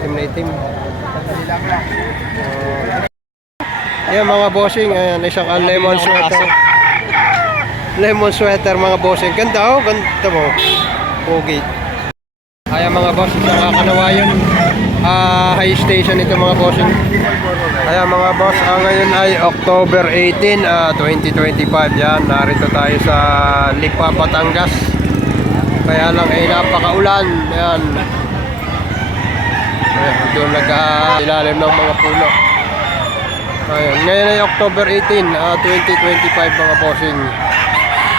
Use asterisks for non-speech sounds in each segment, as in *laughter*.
itim na itim. Ayan mga bossing, ayan, isang ah, lemon sweater. Lemon sweater mga bossing. Ganda oh, ganda mo. Pogi. Ayan mga boss, isang kanawayon. Ah, high station ito mga bossing. Ayan mga boss, ah, ngayon ay October 18, ah, 2025. Yan, narito tayo sa Lipa, Batangas. Kaya lang ay napakaulan. Ayan. Ayan, doon nag-ilalim ng mga puno. Ayan, ngayon ay October 18, ah, 2025 mga bossing.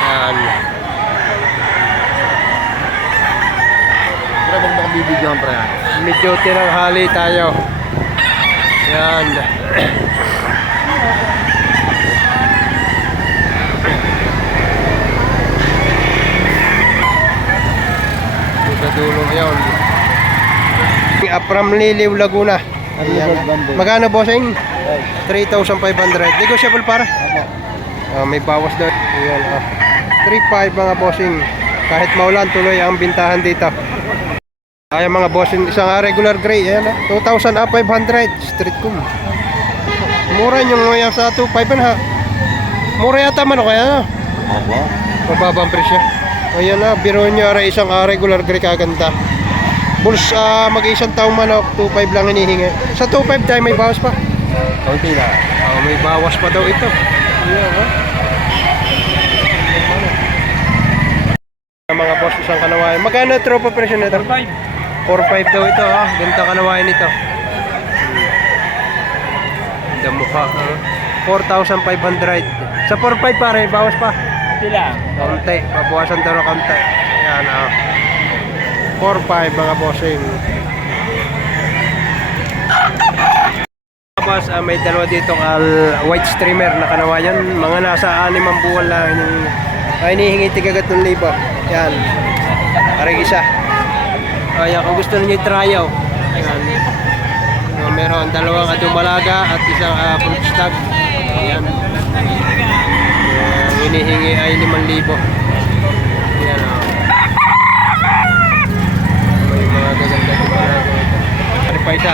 Ayan. Pre, mo kong bibigyan, pre. Medyo tinanghali tayo. Yan. Sa dulo yun. From Liliw, Laguna. Ayan. Magkano bossing? 3,500. Negotiable para? Ah, may bawas daw. Ayan, ah. 3,500 mga bossing. Kahit maulan, tuloy ang bintahan dito. Ay mga bossing, isang ah, regular gray, ayan ah. 2,500 street kum. Mura yung mga sa 2,500 ha. Mura yata man o kaya no? Opo. Mababang presyo. Ayan na, biro nyo isang regular gray kaganda. Bulls, ah, mag-isang taong manok, 2,500 lang hinihingi. Sa 2,500 tayo may bawas pa. Kaunti na. Ah, may bawas pa daw ito. Ayan ha. mga boss isang kanawayan. Magkano tropa presyo nito? 4.5. 4.5 daw ito ha. Ganito kanawayan ito. Ganda mukha. ha? 4,500. Sa 4.5 pare, bawas pa. Sila. Kaunti. Mabawasan daw ng kaunti. Ayan ha. 4.5 mga bossing. Tapos ah, may dalawa ditong al white streamer na kanawayan. Mga nasa anim ang buwan lang. Ay, hinihingi tigagat ng libo. Yan. Aring isa. Kaya kung gusto niyo i-tryout. Yan. So, meron dalawang adumalaga at isang uh, fruit stag. Yan. Hinihingi ay 5,000. Yan. Oh. May mga gaganda dumalaga ito. Ano pa isa?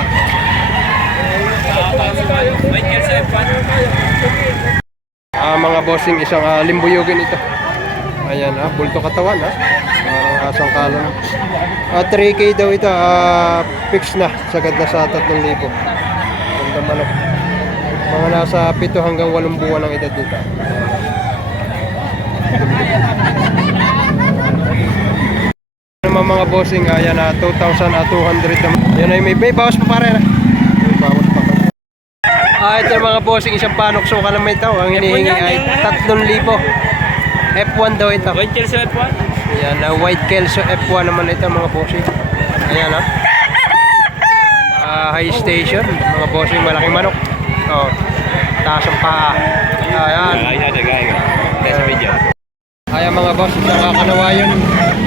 Ah, mga bossing isang uh, limbuyugin ito. Ayan ah, bulto katawan ah. Parang asang kalon. Ah, 3K daw ito, ah, fix na. Sagad na sa 3,000. Ganda manok. Mga nasa 7 hanggang 8 buwan ang edad dito. Naman mga bossing, ayan na 2,200 naman. Yan ay may, may bawas pa pare na. May bawas pa pare. Ah, ito mga bossing, isang panok so ka naman ito. Ang hinihingi ay 3,000. F1 daw ito. White Kelso F1? Ayan, na white kelso F1 naman ito mga bossing. Ayan ah. Ah, high station, mga bossing, malaking manok. Oh, taas ang paa. Ayan. Ay, ada guy. Nasa video. Ayan mga boss, isang kakanawayon.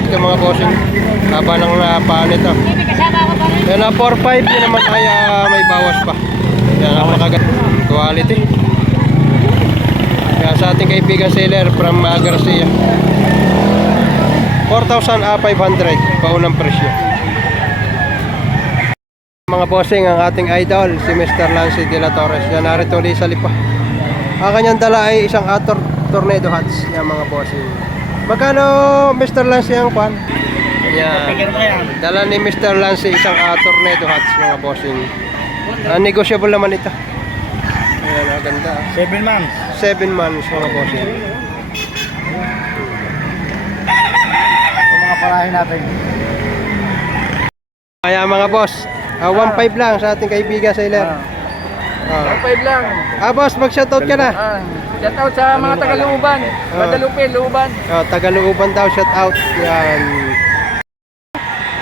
Ito mga bossing, haba ng uh, paa nito. Yan na 4-5 yun naman ay ah, may bawas pa. Yan ang makagat. Quality. Kaya sa ating kaibigan seller from uh, Garcia. 4,500 paunang presyo. Mga bossing, ang ating idol, si Mr. Lance de la Torres. Yan, narito ulit sa lipa. Ang kanyang dala ay isang ator tornado hats. Yan mga bossing. Magkano Mr. Lance yung kwan? Yan. Dala ni Mr. Lance isang uh, tornado hats mga bossing. Ah, negotiable naman ito. Ayan, ang ganda. ah. 7 months. 7 months mga bossing. Ito mga parahin natin. Kaya mga boss, ah, 1.5 lang sa ating kaibigan sa iler. Ah. 5 lang. Ah, boss, mag-shoutout ka na. Ah, shout out sa mga taga-Luuban. Guadalupe, Luuban. Ah, Tagalooban daw, shout out. Yan.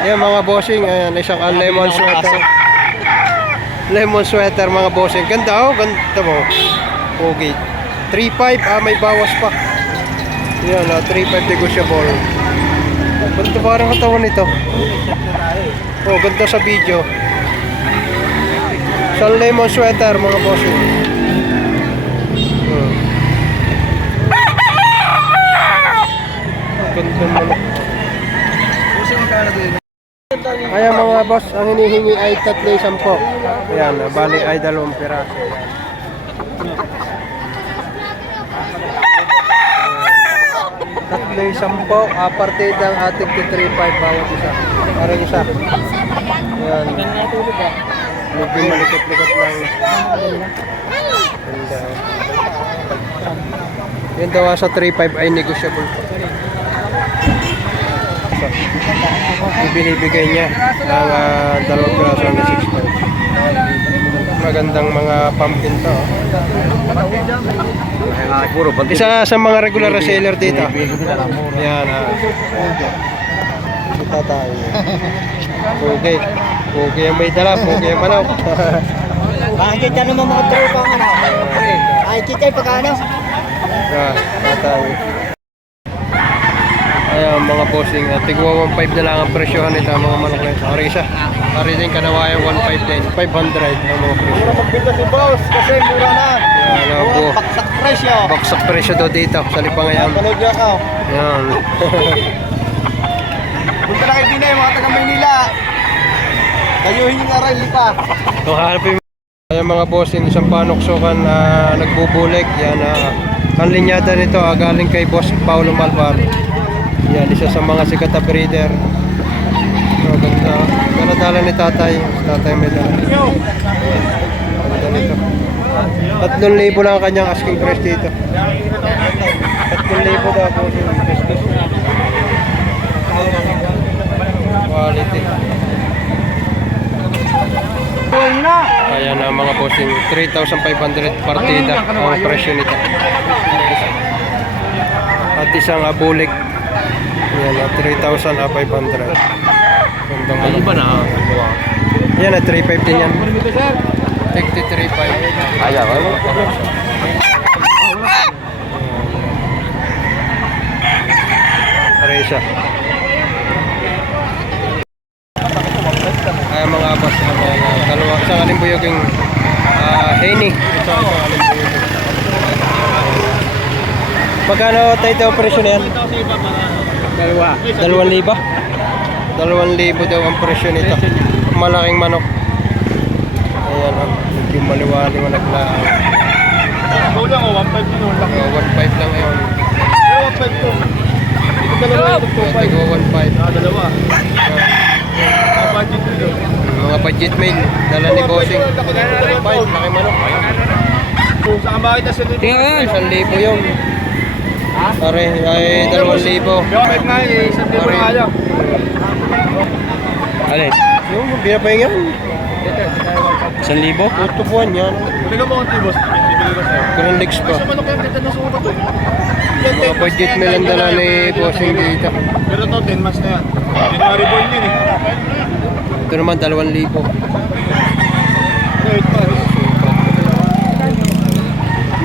Yan mga bossing, ayan, isang ah, lemon sweater. Lemon sweater mga bossing. Ganda oh, ganda mo. Pogi. 3.5, ah, may bawas pa. Yan, ah, 3.5 negotiable. Ganda parang katawan nito. Oh, ganda sa video. Isang lemon sweater mga bossing. Ganda mo. Puso mo kaya na Ayan mga boss, ang hinihingi ay tatlo sampo. Ayan, ah, bali ay dalawang piraso. Tatlo sampo, ah, partida ang ating 3-5 bawat isa. Parang isa. Ayan. Medyo malikot-likot lang. Ganda. Yun daw sa 3-5 ay negotiable pa. Ibinibigay niya ang uh, dalawang piraso ng 6.5. Magandang mga pumpkin to. Puro Isa sa mga regular na seller dito. Yan ah. Kita tayo. Okay. Okay ang may dala, okay ang manok. *laughs* Bakit ka naman mga tropa ano? Ay, kita pagkano? Ah, tatay. Ayan mga bossing, uh, tigwa 1.5 na lang ang presyohan nito mga manok na ito. Ari isa. Ari din kanawaya 1.5 din. 500 ang mga presyo. Magbigay si boss kasi mura na. Yan, uh, bu Paksak presyo. baksak presyo daw dito sa Lipangayan. Panood niyo ako. Yan. *laughs* Punta na kay Binay, mga taga Maynila. Kayuhin yung aral, lipa. Kung hahanapin mo Ayan mga bossing, isang panoksokan na nagbubulik. Yan, ah, ang linyada nito ah, galing kay Boss Paulo Malvar. Yan, isa sa mga sikat na breeder. Oh, ganda. Dala-dala ni tatay. Tatay may dala. Ganda nito. Tatlong libo lang ang kanyang asking price dito. Tatlong libo daw bossing. Quality. Kaya na mga bossing, 3,500 partida ang presyo nito. At isang abulik, yan na 3,500. Gandang ano ba na? Yan na 3,500 din yan. Take the 3,500. Ayaw, ano? Para isa. Ay mga mga dalawa, isang alimbuyog yung uh, Henny. Ito ang isang alimbuyog. Magkano tayo ito presyo na yan? Dalawa. Dalawang libo? Dalawang libo daw ang presyo nito. Malaking manok. Ayan o. Medyo maliwanag lang. Ikaw lang, oh, 1.5 yun, oh. Laki. Uh, 1.5 lang. Pero 1.5 to. Ito dalawa yung Uh, 2.5. Tigo 1.5. Ah, dalawa. Ang budget nito. mga budget mail. Dala ni Bossing. 1.5. Laki manok. Kung saan bakit na sila Ay, isang libo yun. Pare, ay dalawang libo. Yung 5 nga eh, isang libo nga lang. Alin? Yung binapahinga. Isang libo? Tutubuan yan. Bili ka mo ang tibos. Bili ko sa'yo. Grand legs pa. Sa manok yan, ganda ng sukat to. Mga budget mail ang dala ni Bossing dito. Pero to, 10 months na yan. January born yun eh. Ito naman, dalawang libo. Wait pa.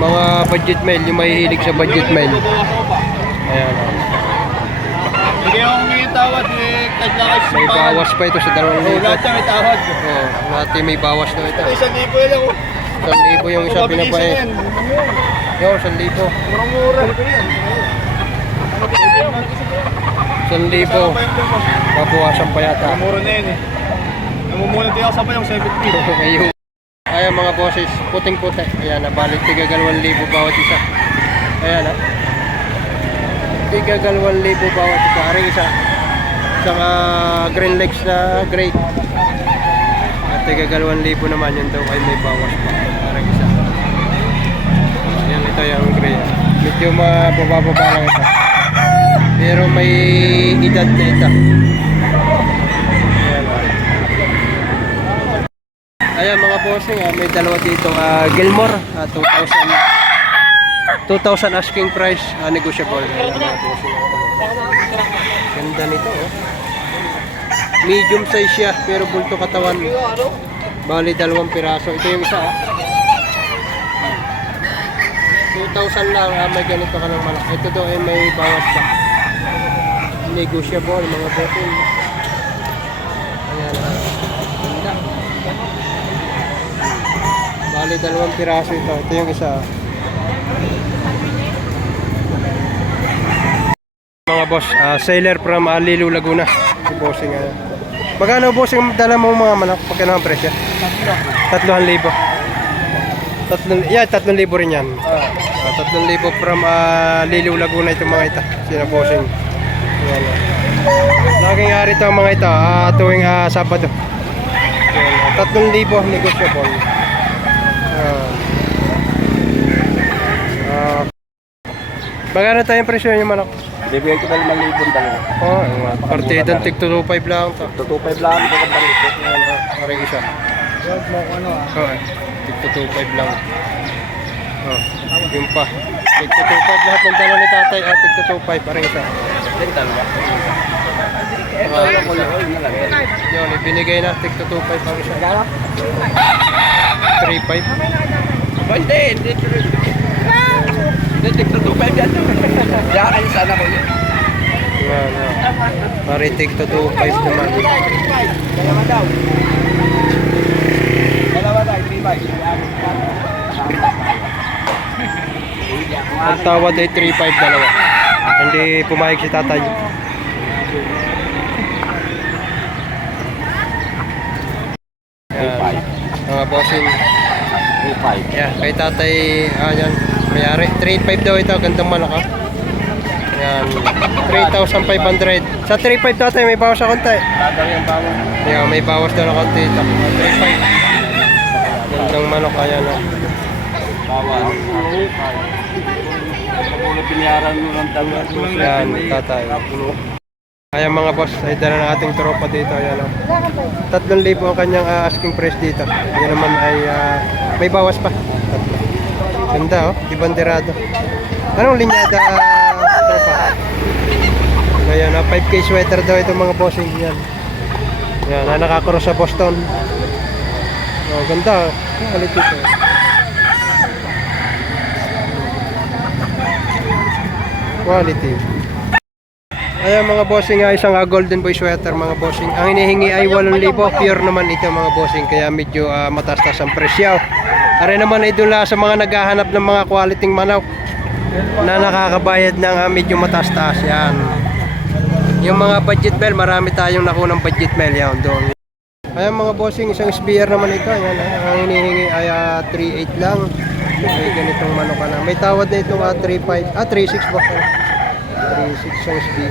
Mga budget mail, yung may hilig sa budget mail. Pa. Ayan. Hindi ako humingi tawad lang kasi May bawas pa ito sa dalawang Oo, libo. lahat yan may tawad. Oh, natin may bawas na ito. Isang libo ako. Isang libo yung isa yan. Yo, isang libo. Murang-mura. Isang libo. Mabawasan pa yata. Mura na yan eh. Namumuna din ako sa payong 70. *laughs* Ayun. Ayan mga bosses, puting-puti. Ayan, nabalik tigagalwan libo bawat isa. Ayan ha. Tigagalwan libo bawat isa. Aring isa. Isang ah, green legs na gray. At tigagalwan libo naman yun daw ay may bawas pa. Aring isa. Ayan ito yung gray. Medyo mabababa lang ito. Pero may edad na ito. Ayan ha. Ayan mga bossing, ah, may dalawa dito ah, Gilmore, ah, 2,000 2,000 asking price, ah, negotiable. Ayan. Ganda nito oh. Medium size siya, pero bulto katawan. Bali dalawang piraso. Ito yung isa ah. 2,000 lang, ah, may ganito ka ng malaki. Ito daw ay may bawas pa. Negotiable mga bossing. Ayan ah. Ganda. Bali, dalawang piraso ito. Ito yung isa. Mga boss, ah, sailor from Alilu, Laguna. Si Bossing. Uh, Magkano boss yung dala mo mga manok? Pagkano ang presyo? Tatluhan libo. Tatlong, yeah, tatlong libo rin yan. Ah, tatlong libo from ah, Liliw, Laguna itong mga ito. Sina bossing. Yan. ah. Laging ari ito mga ito ah, tuwing ah, Sabado. Yan, ah, tatlong. Ah. Ah. Magkano tayong presyo yung manok? Bibigyan ko na 5,000 dalawa. Oo, oh, partidang tig 225 lang to. 225 lang, ito dito. Yan, ah, parang isa. Huwag mo ano ah. Oo, eh. tig 225 lang. Oh, yun pa. Tig 225 lahat ng dala ni tatay at tig 225 parang isa. Dental ba? Ah, yun, ibinigay na tig 225 ang isa. 3.5. Ba, hindi, hindi. Hindi, tigto 25 yan. Kayo sana ko yun. Ah. Pare tig 225 naman. Dalawa daw. Dalawa daw, 35. Ang tawad ay 3.5 dalawa. Hindi pumayag si tatay. Yan. Mga bossing. 35. Yeah, kay tatay, ah, yan, mayari. 3.5 daw ito, gandang malak ah. Yan, 3,500. Sa 3.5 tatay, may bawas sa konti. Dadang yung bawang. Yeah, may bawas daw na konti ito. 3.5. Gandang manok, ayan ah. Bawang. Pag pinayaran mo ng tawag. Yan, tatay. Ayan mga boss, ay dala ng ating tropa dito. Ayan o. 3,000 ang kanyang ah, asking price dito. Yan naman ay ah, may bawas pa. Ganda oh, di banderado. Anong linyada ah, tropa? Ayan, ah, 5k sweater daw itong mga bossing yan. Yan, na nakakross sa Boston. Oh, ganda. oh. Quality ito. Quality. Ayan mga bossing, ah, isang ah, golden boy sweater mga bossing. Ang hinihingi ay 8,000, pure naman ito mga bossing, kaya medyo uh, matastas ang presyo. Are naman ay dula sa mga naghahanap ng mga quality manok na nakakabayad ng ah, medyo matastas. Yan. Yung mga budget bell, marami tayong nakunang budget bell yan doon. Ayan mga bossing, isang spear naman ito. Ayan, ah, ang hinihingi ay ah, 3.8 lang. May ganitong manok na. May tawad na itong ah, 3.5, ah 3.6 ba? 3.6 ang spear.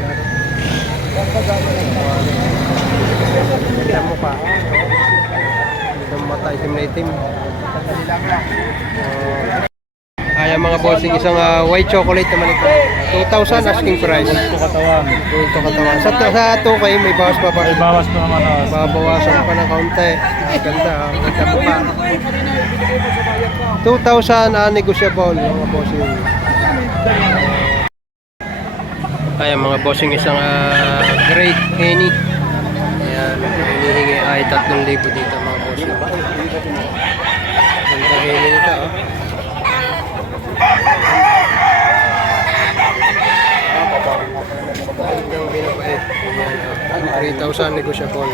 Ganda mo pa. Ganda mata, itim na itim. Uh, ayan mga bossing, isang ah, white chocolate naman ito. 2,000 asking price. Ito katawan. Ito katawan. Sa, sa 2 kayo, may bawas pa ba? Bawas pa naman ako. Babawasan pa ng kaunti. Ah, ganda, ah. ganda mo pa. 2,000 ah, negotiable mga bossing. Ayan mga bossing isang ah, great Henny. Ayan, hinihingi ay 3,000 dito mga bossing. Ganda Henny nito oh. Gandang binabait. Ayan, ah. 3,000 negotiable.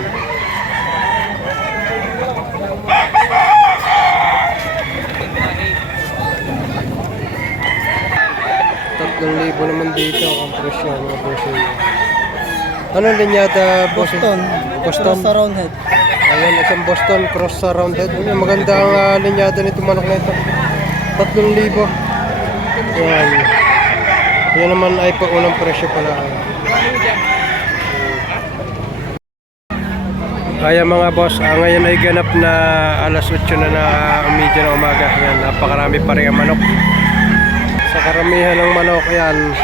Tatlong libo naman dito ang presyo mga bossing. Anong linyada bossing? Boston. Boston. Sa roundhead. Ayan, isang Boston cross sa roundhead. Ayan, maganda ang uh, linyada nito manok na ito. Tatlong libo. Yan. Yan naman ay pa unang presyo pala. Ayan mga boss, ah, ngayon ay ganap na alas 8 na na umidyo na umaga. Yan, napakarami pa rin ang manok. Sa karamihan ng manok yan,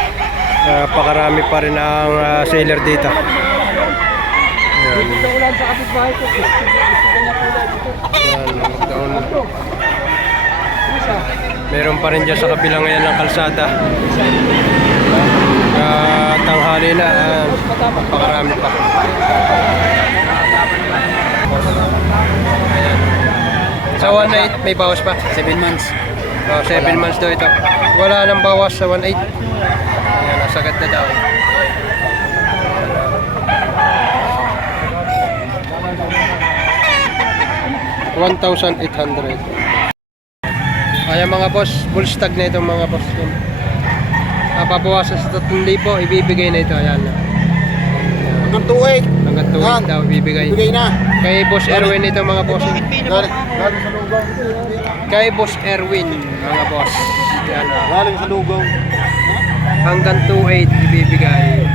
napakarami pa rin ang ah, seller dito. Yan. Meron pa rin dyan sa kabila ngayon ng kalsada. Uh, tanghali na, uh, pakarami pa. Ayan. Sa 1.8 may bawas pa? 7 months. Oh, 7 months daw ito. Wala nang bawas sa 1.8. Ayan, nasagad na daw. $1,800. Ayan mga boss, full stag na itong mga boss. Ah, babawasan sa 3,000, ibibigay na ito. Ayan. Hanggang 2.8. Hanggang Hanggang 2.8 Yan. daw bibigay. Bigay na. Kay Boss Erwin ito mga boss. Galing, galing sa lugong. Kay Boss Erwin mga boss. Yan. ah. Galing sa lugong. Hanggang 2.8 ibibigay.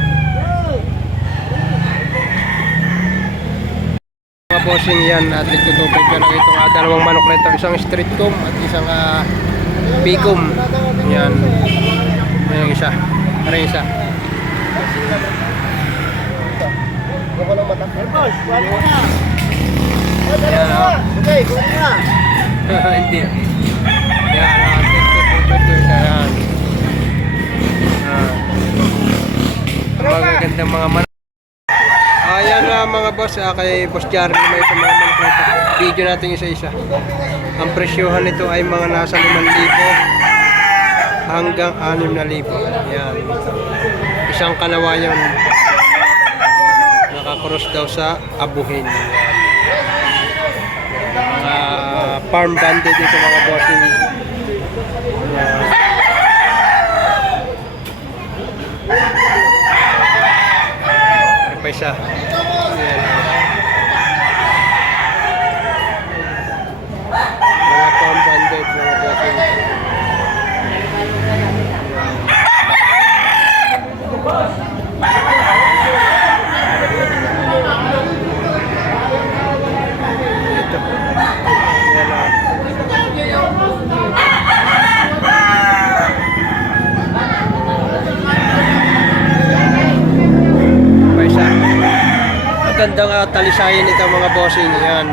Mga bossing yan at nagtutupid ka lang itong ah, dalawang manok na ito. Isang street comb at isang uh, bicom. Yan. Yan yung isa. Ano yung isa? Yan ah. Okay, kunin na. Hindi. Yan ah. Nagtutupid yung isa yan. Ah. Magagandang mga manok. Ayan na mga boss, ah, kay Boss Jarry na may itong mga na ito. Video natin isa-isa. Ang presyohan nito ay mga nasa 5,000 hanggang 6,000. Yan. Isang kanawayan. Nakakross daw sa abuhin. Mga farm banded dito mga bossing. Pa isa? Yan. Mga farm banded mga bossing. Ito. Yan ah. Pa isa. Magandang uh, talisayan bossing. Yan.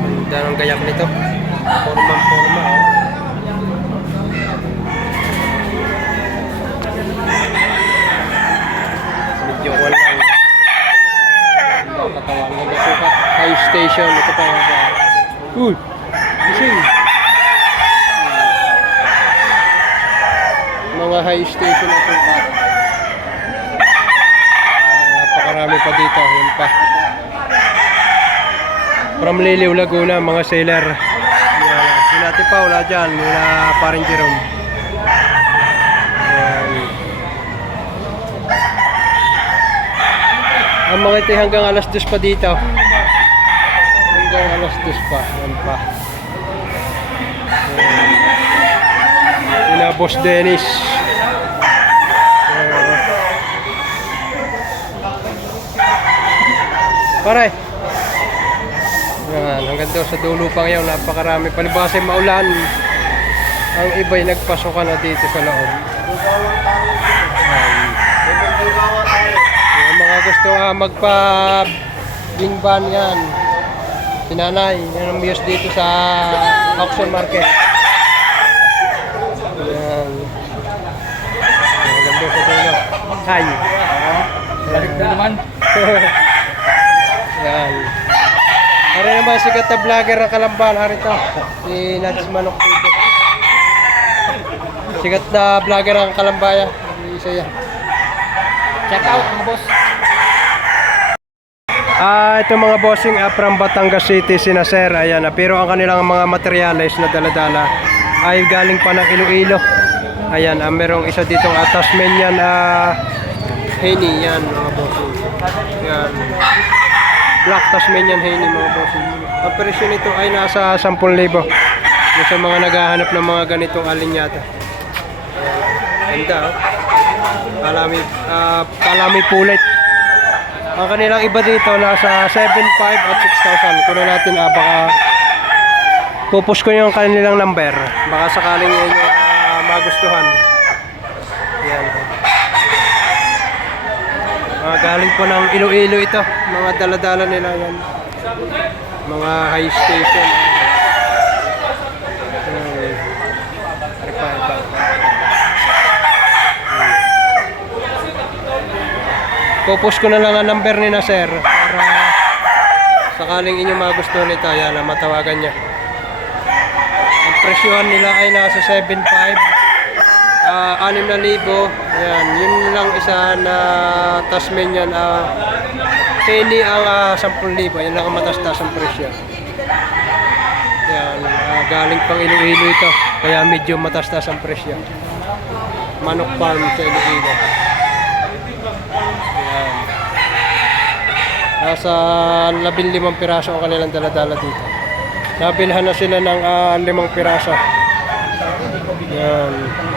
Hmm. Ganda ng gayak nito. Forma forma oh. Medyo walang katawan ng sukat. High station. Ito pa nga ba? Uy! Gising! Mga high station na sukat. Ah, napakarami pa dito. Yun pa. From Liliw, Laguna, mga sailor. Yan. Si Ate pa, wala dyan. Wala pa rin Jerome. Yan. Ang mga ito hanggang alas 2 pa dito. Hanggang alas 2 pa. Yan pa. Yan. Yun na, Boss Dennis. Pare. Yan, hanggang doon sa dulo pa ngayon, napakarami. Palibasa yung maulan. Ang iba'y nagpasokan na dito sa loob. Yan. Yung mga gusto nga magpa bingban yan. Sinanay, yan ang muse dito sa auction market. Yan. Yan, ganda sa dulo. Hi. Balik na naman. *laughs* yan. Hari naman sikat na vlogger ng Kalamban, hari to. Si Lance Manok dito. Sikat na vlogger ng Kalambaya. Isa yan. Check out mga boss. Ah, ito mga bossing ah, from Batangas City, sina Sir, ayan. ah, pero ang kanilang mga materials na daladala ay galing pa ng Iloilo. Ayan, ah, merong isa ditong uh, Tasmanian ah, Henny, yan. Yan. Black Tasmanian Henny mga bossing. Ang presyo nito ay nasa 10,000. Yung sa mga naghahanap ng mga ganitong alinyata. Ganda, oh. Kalami, ah, kalami pulit. Ang kanilang iba dito nasa 7.5 at 6,000. Kunin natin ah, baka pupus ko yung kanilang number. Baka sakaling yun yung ah, magustuhan. Yan. Galing po ng Iloilo ito. Mga daladala nila yan. Mga high station. Iba? Pupus ko na lang ang number ni na sir para sakaling inyo magustuhan nito, yan, matawagan niya. Ang presyohan nila ay nasa 7.5 Ah, uh, 6,000 ayan yun lang isa na Tasmanian uh, penny ang uh, 10,000 ayan lang ang matastas ang presyo. Ayan uh, galing pang Iloilo ito. Kaya medyo matastas ang presyo. Manok farm sa Iloilo. Ayan. Nasa 15 piraso ang kanilang daladala dito. Nabilhan na sila ng uh, limang piraso. Yan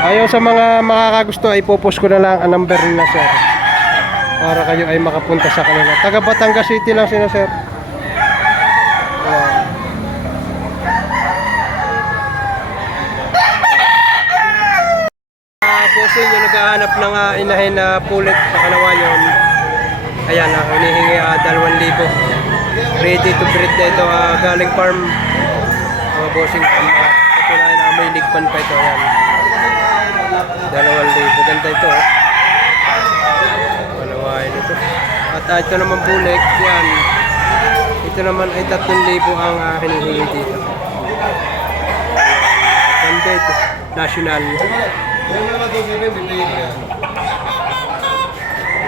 Ayaw sa mga makakagusto ay popost ko na lang ang number nila sir. Para kayo ay makapunta sa kanila. Taga Batangas City lang sila sir. Yan. Uh, bossing yung naghahanap ng uh, inahin na pulit sa Kanawayon. Ayan, uh, hinihingi uh, 2,000. Ready to breed na ito. ah, galing farm. Mga bossing. Um, uh, Kapulayan na may ligpan pa ito. Ayan. 2,000. Ganda ito. Oh. Kanawayon ito. At uh, ito naman bulik. Yan. Ito naman ay 3,000 ang uh, hinihingi dito. Ito. National.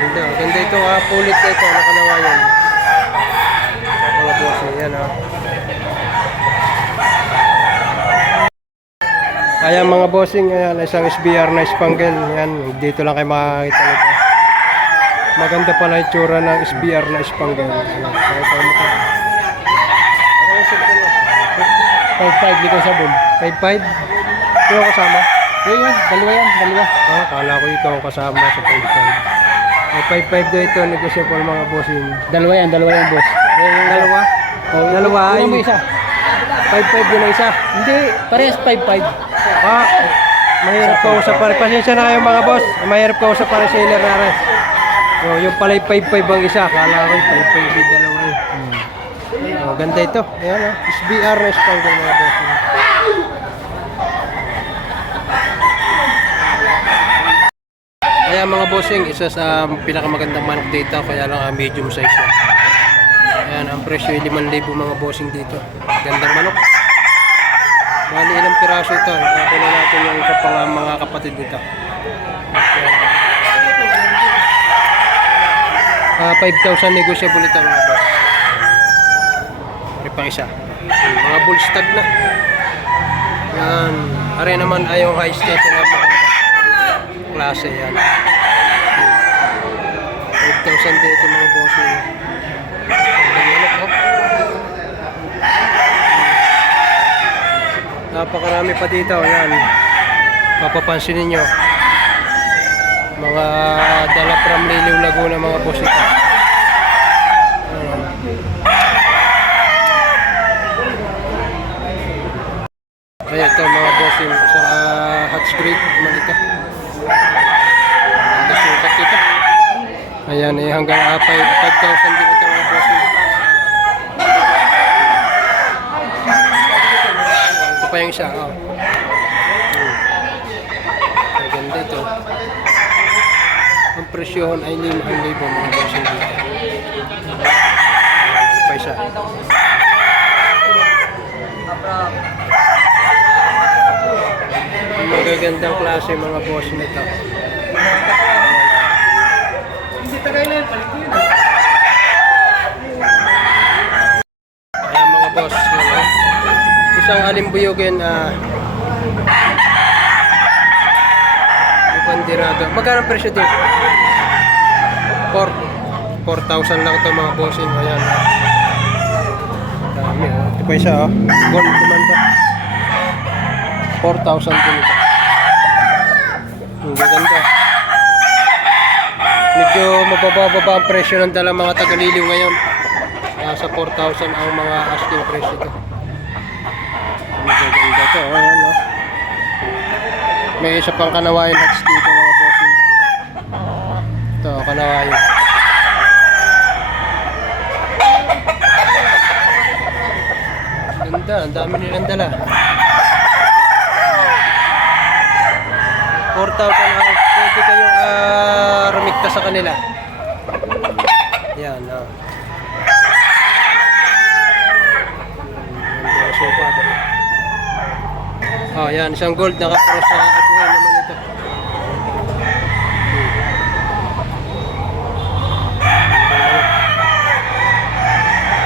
Ganda, ganda ito ha, pulit na ito, nakanawayan. Mga boss, yan ha. Ayan mga bossing, ayan, isang SBR na Spangle. Yan, dito lang kayo makakita nito. Maganda pala yung tsura ng SBR na Spangle. Ayan, cellphone mo. 5-5, di ko sabon. 5-5? Sino ang kasama? Yun, dalawa yan, dalawa. Ah, kala ko ikaw ang kasama sa 5-5. Ay, 5-5 daw ito, negosyable mga bossing. Dalawa yan, dalawa yan, boss. Yung dalawa? Oh, Dalawa Una mo isa. 5-5 yun ang isa. Hindi, parehas 5-5. Ah, mahirap ka usap pa rin. Pasensya na kayo mga boss. Mahirap ka usap pa rin sa inner nares. Oh, yung pala 5-5 ang isa. Kala ko 5-5 yung dalawa yun. Oh, ganda ito. Ayan oh. SBR na Spangle mga boss. Kaya mga bossing, isa sa pinakamagandang manok dito, kaya lang ah, medium size yan. Ayan, ang presyo ay 5,000 mga bossing dito. Gandang manok. Bali ilang piraso ito. Nakakuha natin yung isa pang ah, mga kapatid dito. Ayan. Ah, 5,000 negotiable ito mga boss. Ari pang isa. Yung Mga bull stud na. Yan. Ari naman ay yung high state na mga klase yan. 5,000 dito mga boss. Ang manok, oh. Napakarami pa dito. Yan. Mapapansin ninyo. Mga dala from Liliw Laguna mga boss. Ayan. Ayan ito mga bossing sa uh, hot street naman ito. Ang sukat ito. Ayan eh hanggang uh, 5 5,000 din ito mga bossing. Ito pa yung isa. Oh. Ang ganda ito. Ang presyohan ay 5,000 mga bossing dito. Ayan, ito pa isa. Ang magagandang klase mga boss nito. Ayan mga boss. Yun, oh. Isang alimbuyogin ah Bandirado. Magkano presyo dito? 4 4,000 lang ito mga bossing. Ayan. Dami oh. Ito pa isa oh. Gold to. 4,000 din ito. Ang gaganda. Medyo mababa-baba ang presyo ng dalang mga tagaliliw ngayon. Nasa 4,000 ang mga asking presyo ito. Ang gaganda to. Oh, ayan, oh. May isa pang kanawain hats dito mga bossing. Ito, kanawain. Ganda, ang dami nilang dala. 4,000 ang pwede kayong uh, rumikta sa kanila. Yan, oh. Ang sukat. Oh, yan, isang gold naka-cross sa abuhay naman ito.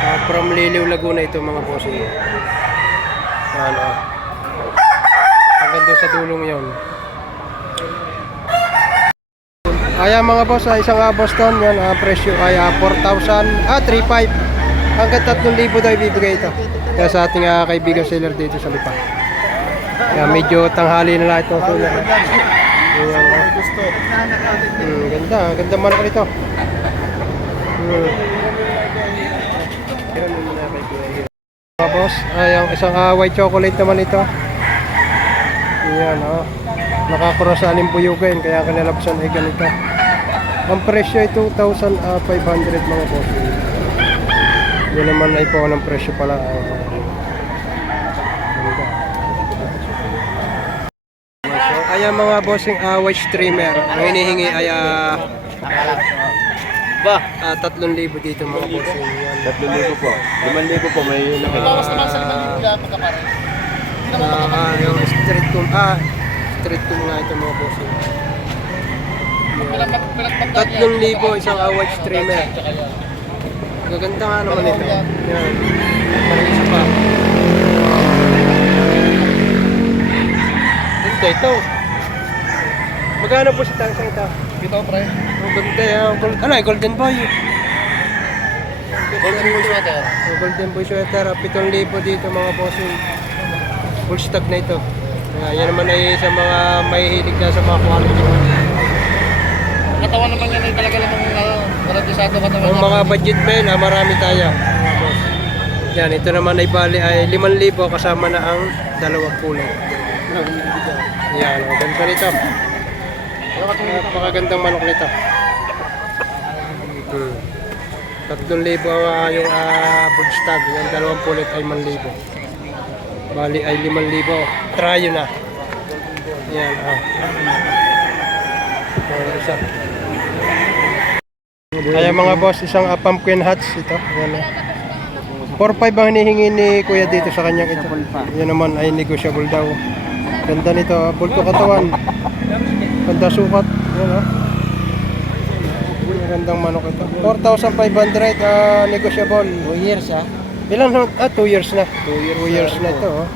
Ah, from Liliw, Laguna ito mga boss. Yan, oh. Hanggang doon sa dulong yon. Ayan mga boss, ah, isang ah, Boston, yan, ah, presyo ay ah, 4,000, ah, 3,500. Hanggang 3,000 daw ibibigay ito. Kaya sa ating ah, kaibigan seller dito sa Lipa. Kaya medyo tanghali na lahat itong seller. Ayan, ah. Hmm, ganda, ganda manok nito. Hmm. Mga boss, ay ang isang ah, white chocolate naman ito. Ayan, oh. Nakakross sa alimbuyugan, kaya kanilabsan ay ganito. Ang presyo ay 2,500 mga boss. Yun naman ay po ng presyo pala. ah. Ganda. So, ayan mga bossing uh, white streamer. Ang hinihingi ay ah, Ba? ah, 3,000 dito mga bossing. Yan. 3,000 po. 5,000 po may yun Bawas naman sa limang libo lang pagkapare. Ah, ah, yung street kum ah street kum nga ito mga bossing. Tatlong libo isang award streamer. Gaganda nga naman ito. Yan. Parang isa pa. Ganda ito. Magkano po si tangsang ito? Ito pre. Ang ganda yan. Gold, ano eh, golden boy. Golden Bull Sweater. Ang golden boy sweater. ah, 7,000 dito mga bossing. Full stock na ito. Yan, yan naman ay sa mga may hilig na sa mga quality. Katawan naman yan ay talaga namang uh, garantisado katawan Ang mga budget mail, ah, marami tayo. mga boss. Yan, ito naman ay bali ay 5,000 kasama na ang dalawang kulay. Yan, ang ganda nito. Napakagandang manok nito. Hmm. 3,000 ah, yung uh, stag. Yung dalawang pulit ay 1,000. Bali ay 5,000. Tryo na. Yan, ah. Ayan, isa. Kaya mga boss, isang uh, pumpkin hats ito. Yan. ah. 4-5 ang hinihingi ni kuya dito sa kanyang ito. Yan naman ay negotiable daw. Ganda nito, ah. bulto katawan. Ganda sukat. Yan oh. Magandang manok ito. 4,500 ah, negotiable. 2 years ah. Ilan? Ah, 2 years na. 2 years, na ito. Oh.